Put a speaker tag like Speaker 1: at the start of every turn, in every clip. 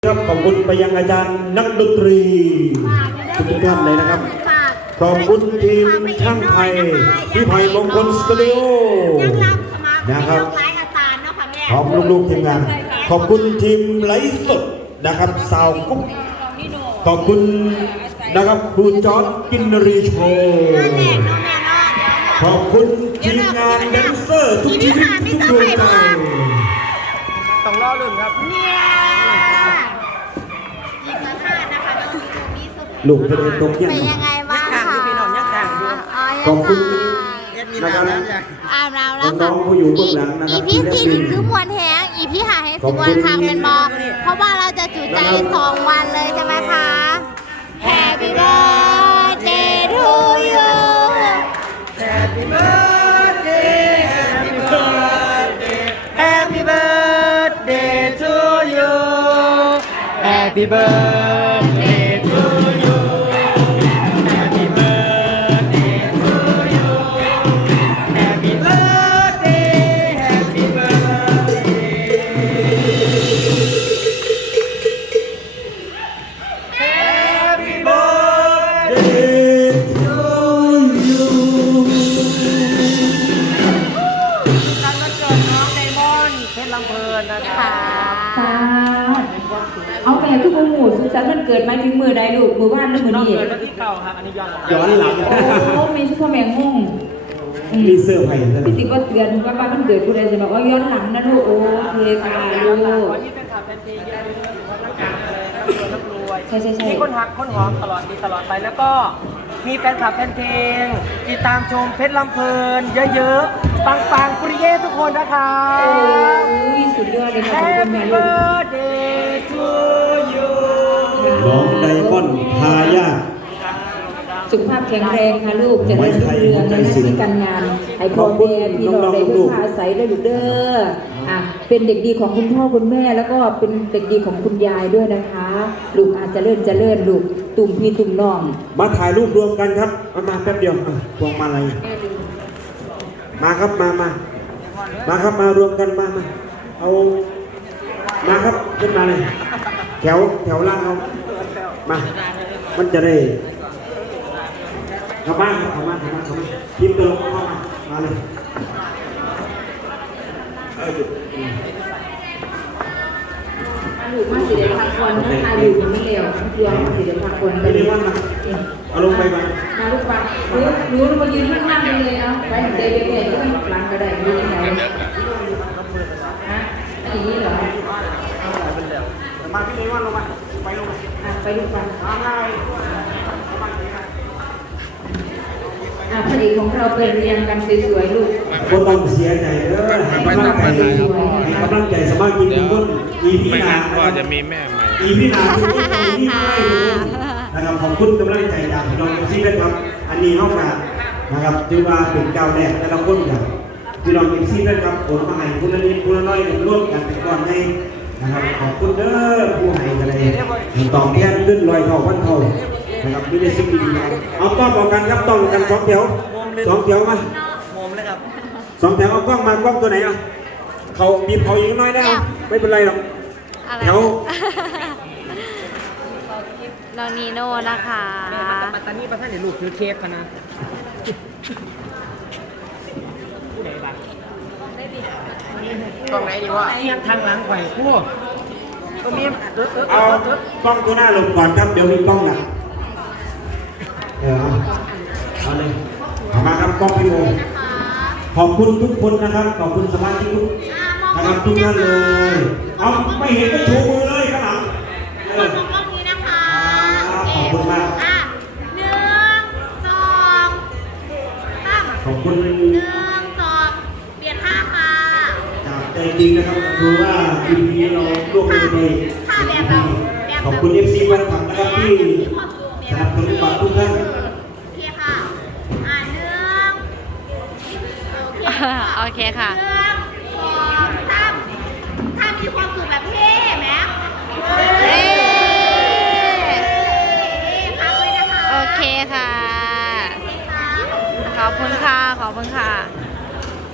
Speaker 1: ครับขอบคุณไปยังอาจารย์นักดนตรีทุกท่านเลยนะครับขอบคุณทีมช่างไทยพี่ไผ่มงคลสตูดิโอนะครับขอบลูกๆทีมงานขอบคุณทีมไลฟ์สดนะครับสาวกุ๊กขอบคุณนะครับบูจอร์ดกินรีโชว์ขอบคุณทีมงานแดนเซอร์ทุกทีมทุกดวงใจ
Speaker 2: ต้องรอรุ่นครับ
Speaker 1: ลูกเป็นตรงเนี้ย
Speaker 3: เป็นยังไงบ้างคะ
Speaker 1: ขอบคุณ
Speaker 3: นะครับอาบน้ำแล้วค่ะ
Speaker 1: น้องผู้อยู่เบื้องหลังนะครับ
Speaker 3: อีพี่สี่ถึงคือมวนแหงอีพี่หาให้สิบวันทางเป็นบอเพราะว่าเราจะจุใจ2 วันเลยใช่ไหมคะ Happy birthday to you
Speaker 2: Happy birthday Happy birthday Happy birthday to you Happy birthday to you Happy birthday to you Happy birthday Happy birthday Happy birthday to you การวันเกิดน้องไดมอนด์เพชรลำเพลินนะคะ
Speaker 4: เอาแม่ทุกคนหมู่สุขสันต์วันเกิดมาถึงมือใดลูกมือว่านหรือมือนี้
Speaker 2: เกิดวันที่เก่าครับอันนี้ย้อนหลัง
Speaker 1: โอ้
Speaker 4: มีชุดพ่อแม่ห้อง
Speaker 1: มีเสื้อไผ่ด้วย
Speaker 4: พี่สิว่าเตือนว่าบ้านมันเกิดผู้ใดจะบอกว่าย้อนหลังนะลูกโอเคค่ะลูก
Speaker 2: ขอที่เป็นข่าวแฟนซีเยอะเลยสุขภาพร่างกายเลยร่ำรวย
Speaker 4: ใช่
Speaker 2: มีคนหักคนหอมตลอดดีตลอดไปแล้วก็มีแฟนคลับแฟนเพลงติดตามชมเพชรลำเพลินเยอะๆปังๆปุริเย่ทุกคนนะคะ
Speaker 4: โอ้ยสุดยอดเลยค่ะคุณแม่
Speaker 2: Happy
Speaker 4: ลูก
Speaker 2: birthday to you
Speaker 1: น้องไดมอนด์ทายาท
Speaker 4: สุขภาพแข็งแรงค่ะลูกจะได้รุ่งเรืองในหน้าที่การงานให้พ่อแม่พี่น้องได้พึ่งพาอาศัยได้ลูกเด้อเป็นเด็กดีของคุณพ่อคุณแม่แล้วก็เป็นเด็กดีของคุณยายด้วยนะคะลูกอาจจะเลื่อนลูกตุ่มพี่ตุ่มน้อง
Speaker 1: มาถ่ายรูปรวมกันครับมาแป๊บเดียวพวงมาลัยมาครับมาครับมารวมกันมาเอามาครับขึ้นมาเลยแถวล่างเอามามันจะได้เข้ามาพิมพ์ตัวลงเข้ามาเลย
Speaker 4: ลูกมาสิเดี๋ยวพักคนนะอายุยังไม่เร็วเพื่อนมาสิเดี๋ยวพักคน
Speaker 1: ไม่ได้ว่ามาเอาลงไปมา
Speaker 4: ลูกปังรู้มายืนข้างหน้าเลยเอาไปเดินเก็หลังก็ได้ยืนไหนฮะอันนี้เหรอ
Speaker 1: มาพี่เลวันลงมาไปลง
Speaker 4: ไปลูกปัง
Speaker 1: ง่าย
Speaker 4: พอดีของเราเป็นเรียงกันสวยๆลูก
Speaker 1: ก็ต้องเสียใจให้กำลังใจสมาชิกทุกคนอีพีนา
Speaker 5: ก็จะมีแม่ใหม่
Speaker 1: อีพีนาทุกคนที่ให้นะครับขอบคุณกำลังใจจากพี่น้องที่ได้ครับอันนี้เข้ามานะครับถือว่าเป็นก้าวแรกแต่ละคนอย่างพี่น้องที่ได้ครับผลมาให้คุณนิดคุณน้อยร่วมกันเป็นก้อนให้นะครับขอบคุณเด้อผู้ให้กันเลยต่อแทนขึ้นลอยเท่าพันเท่านะครับไม่ได้สิ่งดีๆเอาต้องบอกกันครับต้องกัน2 แถวมา
Speaker 2: มุมเลยครับ
Speaker 1: 2 แถวเอากล้องมากล้องตัวไหนอ่ะเขาบีบเขาอีกน้อยได้ไม่เป็นไรหรอกแถว
Speaker 3: น้องนีโน่นะคะ
Speaker 2: ปัตตานีประธานเดี๋ยวลูกถือเค้กกันนะผู้ใดบ้างกล้องไหนดีวะยังทางหลังไหวผู้ก็มี
Speaker 1: เอากล้องตัวหน้าลงก่อนครับเดี๋ยวมีกล้องนะเอาเลยมาครับกล้องพี่โมขอบคุณทุกคนนะครับขอบคุณสมาชิกทุกนะครับทุกท่านเลยเอาไม่เห็นก็ชูมือเลยข้างหลัง
Speaker 3: กล้องนี้นะคะ
Speaker 1: ขอบคุณมาก
Speaker 3: 1 2 3
Speaker 1: ขอบคุณ
Speaker 3: 1 2เปลี่ยนท่าค่ะ
Speaker 1: จากใจจริงนะครับคือว่าทีนี้เราร่วมมือดีขอบคุณ FC วันถังนะครับที่สนับสนุนฝากทุกท่าน
Speaker 3: โอเคค่ะ1 2 3ถ้ามีความสุขแบบเท่ไหมโอเคค่ะขอบคุณค่ะ
Speaker 1: ขอบคุณมาก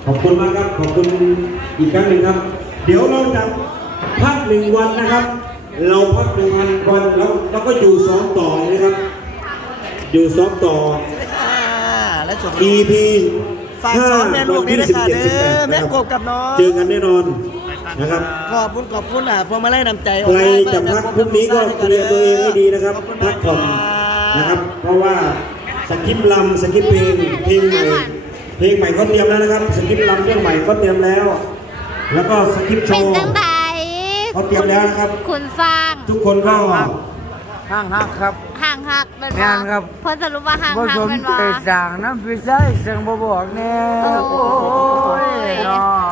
Speaker 1: ครับขอบคุณอีกครั้งหนึ่งครับเดี๋ยวเราจะพัก1 วันนะครับเราพัก1,000 วันแล้วก็อยู่ซ้อมต่อนะครับ อยู่ซ้อมต่อ
Speaker 2: และจบ
Speaker 1: EP
Speaker 2: ฝากซ้อมแม่ลูกนี่ด้วยค่ะเด้อแม่กบกับน้อง
Speaker 1: เจอกันแน่นอนนะครับ
Speaker 2: ขอบคุณพวงมาลัยน้ำใจ
Speaker 1: ใครจะพักพรุ่งนี้ก็ดูแลตัวเองให้ดีนะครับพักผ่อนนะครับ เพราะว่าสคริปต์ลำสคริปต์เพลงใหม่ก็เตรียมแล้วนะครับสคริปต์ลำเรื่องใหม่ก็เตรียมแล้ว แล้วก็สคริปต์โช
Speaker 3: เป็น
Speaker 1: ว์
Speaker 3: จังได
Speaker 1: เขาเตรียมแล้วนะครับ
Speaker 3: คุณสร้าง
Speaker 1: ทุกคนก็
Speaker 2: ห้างฮักครับ
Speaker 3: ห่างหักเป็น
Speaker 2: งานครับ
Speaker 3: เพิ่นสรุปว่าห่าง
Speaker 2: ผ
Speaker 3: หัก
Speaker 2: สม
Speaker 3: เป็น
Speaker 2: เต
Speaker 3: ว่า
Speaker 2: สั่งน้ำพิซซ่าเสียงบ่บอกแน่โอ้ยเนาะ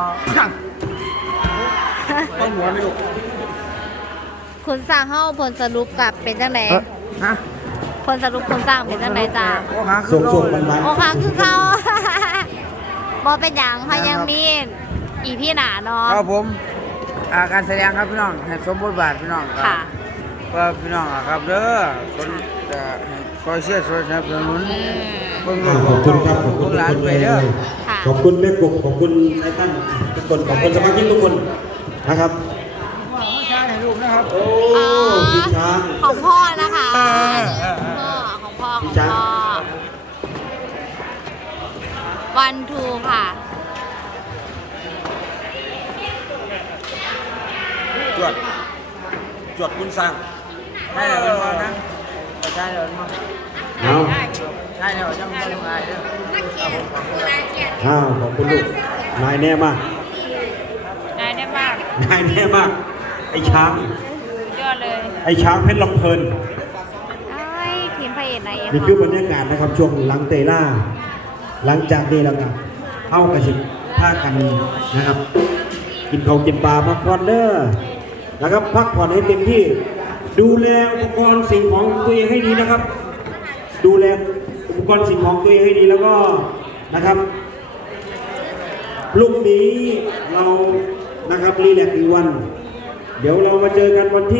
Speaker 2: ต้องหัวไม่ลูก
Speaker 3: คุณสร้างเฮาผลสรุปกับเป็นจังได
Speaker 2: ฮะ
Speaker 3: ผลสรุปคุณสร้างเป็นจังไดจ้า
Speaker 2: โอ้หา
Speaker 1: ส่งๆมัน
Speaker 3: โอ้ค่ะคือเขา บ่เป็นหยังเขายังมีอีพี่หนาเนาะ
Speaker 2: ครับผมการแสดงครับพี่น้องให้สมบทบาทพี่น้องครั
Speaker 3: ค่ะ
Speaker 2: บเพื่อพี่น้องครับเด้อคนจะคอยเชื่อสนับสนุนเบิ่ง
Speaker 1: ขอบคุณครับขอบคุณ
Speaker 2: ห
Speaker 1: ทุก
Speaker 2: ลาน
Speaker 1: คน
Speaker 2: ไป
Speaker 1: เลย
Speaker 2: เด้อ
Speaker 3: ค่ะ
Speaker 1: ขอบคุณแม่กบขอบคุณไอ้ท่านทุกคนขอบคุณสมาชิกทุกคนนะครับ
Speaker 2: ผู้ชายให้ลูกนะครับ
Speaker 1: โอ้พี่ช้าง
Speaker 3: ของพ่อนะคะพ่อของพ่อ
Speaker 1: พี่
Speaker 3: ของ
Speaker 1: ช้าง
Speaker 3: พ่อวันทูค่ะ
Speaker 2: จวดคุณสั่งให้เลยเป็นว่านะใช่เลยมั้ง
Speaker 1: เอา
Speaker 2: ใช่เลยยังไม่ยังไงเด้อ
Speaker 1: ขอบคุณลูกนายแน่มาก
Speaker 3: นายได้มาก
Speaker 1: นายแน่มาก ไอ้ช้าง
Speaker 3: ยอดเลย
Speaker 1: ไอ้ช้างเพชรลำเพลิน
Speaker 3: ไอ้ทีมพระเอกนายเอ็ม
Speaker 1: นี่คือบรรยากาศนะครับช่วงหลังเตล่า หลังจากนี้แล้วก็เข้ากระสิบท่ากันนะครับ กินข้าวกินปลาพักผ่อนเด้อนะครับพักผ่อนให้เต็มที่ ดูแลอุปกรณ์สิ่งของตัวเองให้ดีนะครับ ดูแลอุปกรณ์สิ่งของตัวเองให้ดีแล้วก็นะครับลูกนี้เรานะครับรีแลกซ์อีกวัน เดี๋ยวเรามาเจอกันวันที่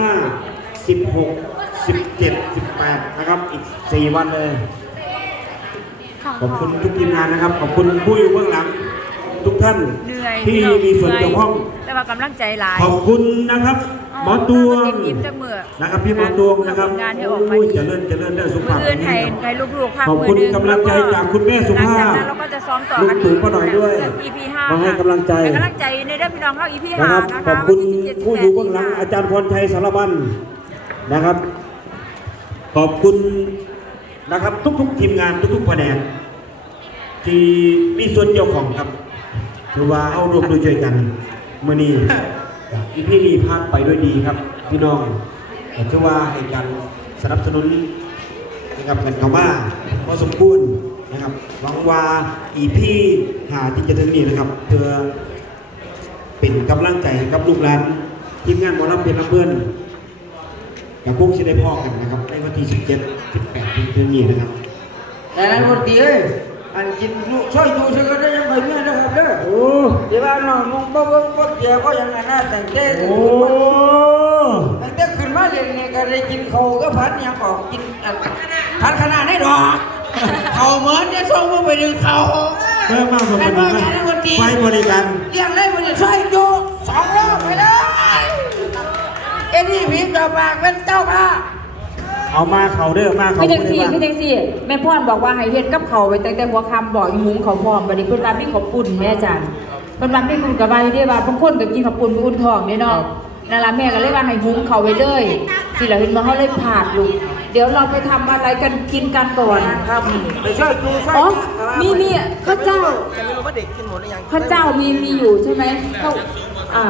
Speaker 1: 15 16 17 18 นะครับอีก 4 วันเลย ขอบคุณทุกทีมงานนะครับ ขอบคุณผู้อยู่เบื้องหลังทุกท่าน
Speaker 5: เหนื่อย
Speaker 1: ที่มีส่วนเกี่ยวข้อง
Speaker 5: แต่ว่ากำลังใจหลาย
Speaker 1: ขอบคุณนะครับ หมอตวง
Speaker 5: ยิ้มจากมือ
Speaker 1: นะครับพี่หมอตวงนะครับ
Speaker 5: งานให้ออกมา
Speaker 1: โอ้ย
Speaker 5: ดี
Speaker 1: เจริญได้สุข
Speaker 5: มื
Speaker 1: ภา
Speaker 5: อ
Speaker 1: พ
Speaker 5: อื่น
Speaker 1: ดี
Speaker 5: ให้ลูกๆพัก
Speaker 1: ขอบ
Speaker 5: มื
Speaker 1: คุณ
Speaker 5: อหนึง
Speaker 1: กำลังใจจากคุณแม่สุภาพ
Speaker 5: หลังจากนั้นเราก็จะซ้อมต่อกัน
Speaker 1: ลูกตู่ป้าหน่อยด้วย
Speaker 5: EP
Speaker 1: มาให้
Speaker 5: 5
Speaker 1: กำลังใจ
Speaker 5: ให้กำลังใจในเรื่องพี่น้องเข้า EP
Speaker 1: นะค
Speaker 5: 5
Speaker 1: รับ
Speaker 5: นะคะ
Speaker 1: ขอบคุณ
Speaker 5: วันที่17
Speaker 1: ผู้อยู่เบื้องหลังอาจารย์พรชัยสารบัญนะครับ ขอบคุณนะครับทุกๆทีมงานทุกๆแผนกที่มีส่วนเกี่ยวข้องครับถือว่าเอารวมด้วยช่วยกันเมื่อนี้อีพีนี้ผ่านไปด้วยดีครับ พี่น้องถือว่าให้การสนับสนุนนะครับกันเข้ามาพอสมควรนะครับหวังว่าอีพีหาที่จะถึงนี้นะครับเพื่อเป็นกำลังใจให้กับลูกหลานทีมงานหมอลำเพลินลำเพื่อนกับพวกที่ได้พ่อกันนะครับในวันที่ 17 18ที่ถึงนี้นะครับ
Speaker 2: แต่นั้นคนตีเอ้ยอันกินลูกช่วยดูช่วยกันได้ยังไงเนี่ยนะครับเด้อ
Speaker 1: โอ้
Speaker 2: เดี๋ยวว่าน้องนุ่งบ่เกี่ยวก็ยังไงนะแต่งเต้น
Speaker 1: โอ้
Speaker 2: ตั้งแต่ขึ้นมาเรียนนี่ก็ได้กินข้าวก็พัดยังบอกกินพัดขนาดได้ดอกเขาเหมือนจะส่งมาไปดึงเขา
Speaker 1: เพิ่มมากกว่า
Speaker 2: เป็น
Speaker 1: นี้
Speaker 2: ว่า
Speaker 1: นะ
Speaker 2: ไงนะคนตี
Speaker 1: ไฟบริการ
Speaker 2: เลี้ยงได้มันจะช่วยอยู่2 รอบไปเลยเอ็นี่พิมพ์ต่อปากเป็นเจ้าค่ะ
Speaker 1: เอามาเขาเด้อมาเขา
Speaker 4: พี่แท็กซี่
Speaker 1: บ่ได้
Speaker 4: พี่
Speaker 1: ว่า
Speaker 4: แท็กซี่แม่พ่อนบอกว่าให้เฮ็ดกับเขาวไปแต่หัวคำบอกอยู่หุงเขาวพร้อมบัดนี้เพิ่นว่ามีข้าวปุ้นแม่อาจารย์เพิ่นว่ามีคุณกับว่าอยู่เด้ว่าบางคนก็กินข้าวปุ้นไปอุ่นท้องเด้เนาะนั่นล่ะแม่ก็เลยว่าให้หุงเขาวไว้เลยสิล่ะเห็นว่าเฮาเลยพลาดลูกเดี๋ยวเราไปทำอะไรกันกินกันก่อน
Speaker 2: ครับไปช่วยดูช่วย
Speaker 4: อ๋อมีข้าวเจ้า
Speaker 2: จะไม่รู้ว่าเด็กกินหมดหรือยัง
Speaker 4: ข้าวเจ้ามีอยู่ใช่ไหมข้าวอ่า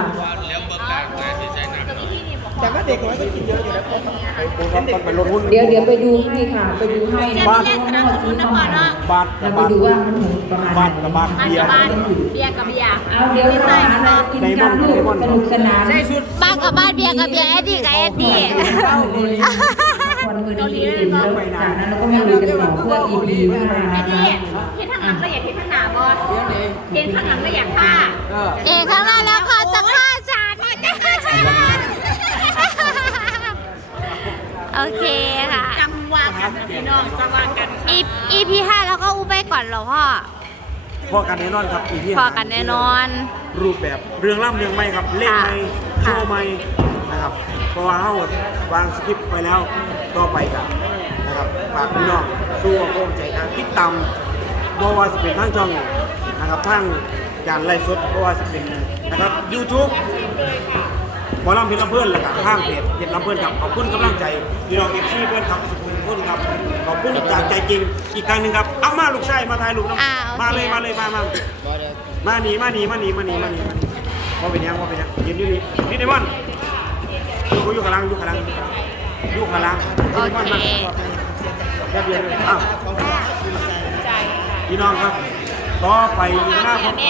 Speaker 2: แต่ว่าเด็กมันก็กินเยอะอยู่แล้วต้องไปลดหุ้น
Speaker 4: เดี๋ยวไปดูให้ค่ะไปดูให้นะ
Speaker 3: บ้านสนับสนุนนครเนาะ
Speaker 2: บาท
Speaker 4: เราไปดูว่ามันหุงประมาณไหน
Speaker 3: บ้านกับบ้านเบียร์กับเบียร์
Speaker 4: เอาเดี๋ยวเราหาอะไรกินกันลูกสนุกสนาน
Speaker 3: บ้านกับบ้านเบียร์กับเบียร์แอดดี้กับแอดดี้
Speaker 4: คนมือดีเต็มแล้วจากนั้นเราก็มาลุยกันต่อเพื่อ EP 5
Speaker 3: แอ
Speaker 4: นะ
Speaker 3: ดดี้
Speaker 4: คะ
Speaker 3: เห็นข้างหลังก็อยากเห็นข้างหน้าบอสเห็นข้างหลังก็อยากฆ่าข้างหน้าแล้วค่ะจะฆ่าฉันจะฆ่าฉันโอเคค่ะจังหวะกันพี่น้องจังหวะกัน EP 5แล้วก็อู้ไปก่อนเหรอพ่อ
Speaker 1: พอกันแน่นอนครับอีพี
Speaker 3: พอกันแน่นอน
Speaker 1: รูปแบบเรื่องล่ำเรื่องไม่ครับเล่นไม่
Speaker 3: ค่ะ
Speaker 1: โชว์ไม่นะครับเพราะว่าเฮาวางสคริปต์ไปแล้วต่อไปกันนะครับฝากพี่น้องสู้โค้งใจกันติดตามบ่ว่าสิเป็นทางช่องนะครับทางการไลฟ์สดบ่ว่าสิเป็นนะครับ YouTube หมอลำเพชรลำเพื่อนเลยครับทางเพจเพชรลำเพื่อนครับขอบคุณกำลังใจพี่น้องFCเพื่อนครับสุขุมทุนครับขอบคุณจากใจจริงอีกครั้งหนึ่งครับเอามาลูกชายมาถ่ายรูปนะ
Speaker 3: โอเค
Speaker 1: มาเลยมาหนีมาเป็นยังยืนอยู่นี่เดมอนอยู่ข้างล่างอยู่ข้างล่าง
Speaker 3: โอเค
Speaker 1: แค่เดียวเลยอ้าวพี่น้องครับต่อไปหน้าพบ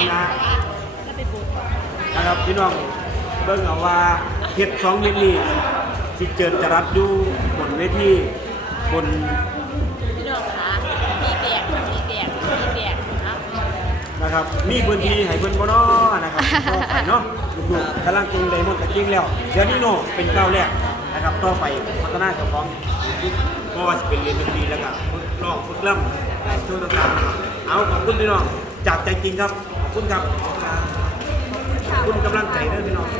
Speaker 1: นะครับพี่น้องเบิ่งเอาว่าเฮ็ด2เม็ดนี้สิเจิดจรัสอยู่บนเวทีบน
Speaker 5: พี่น้องคะมีเปียกนะ
Speaker 1: นะครับมีพื้นที่ให้เพิ่นบ่น้อนะครับต่อไปเนาะลูกๆกำลังจริงไดมอนด์ก็จริงแล้วเดี๋ยวนี้โน่เป็นก้าวแรกนะครับต่อไปพัฒนาเจ้าของเพราะว่าสิเป็นเรียนดนตรีแล้วก็ฝึกล่ำช่วงต่างๆนะครับเอาขอบคุณพี่น้องจากใจจริงครับขอบคุณครับขอบคุณกำลังใจเด้อพี่น้อง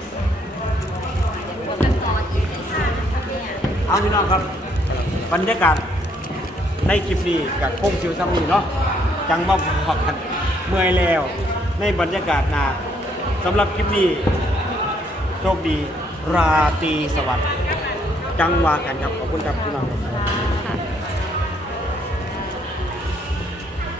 Speaker 1: เอาพี่น้องครับบรรยากาศในคลิปนี้กับคงชิวซ้ำนี่เนาะจังมาพบกันเมื่อยแล้วในบรรยากาศนาสำหรับคลิปนี้โชคดีราตรีสวัสดิ์จังหวะกันครับขอบคุณครับพี่น้องครับ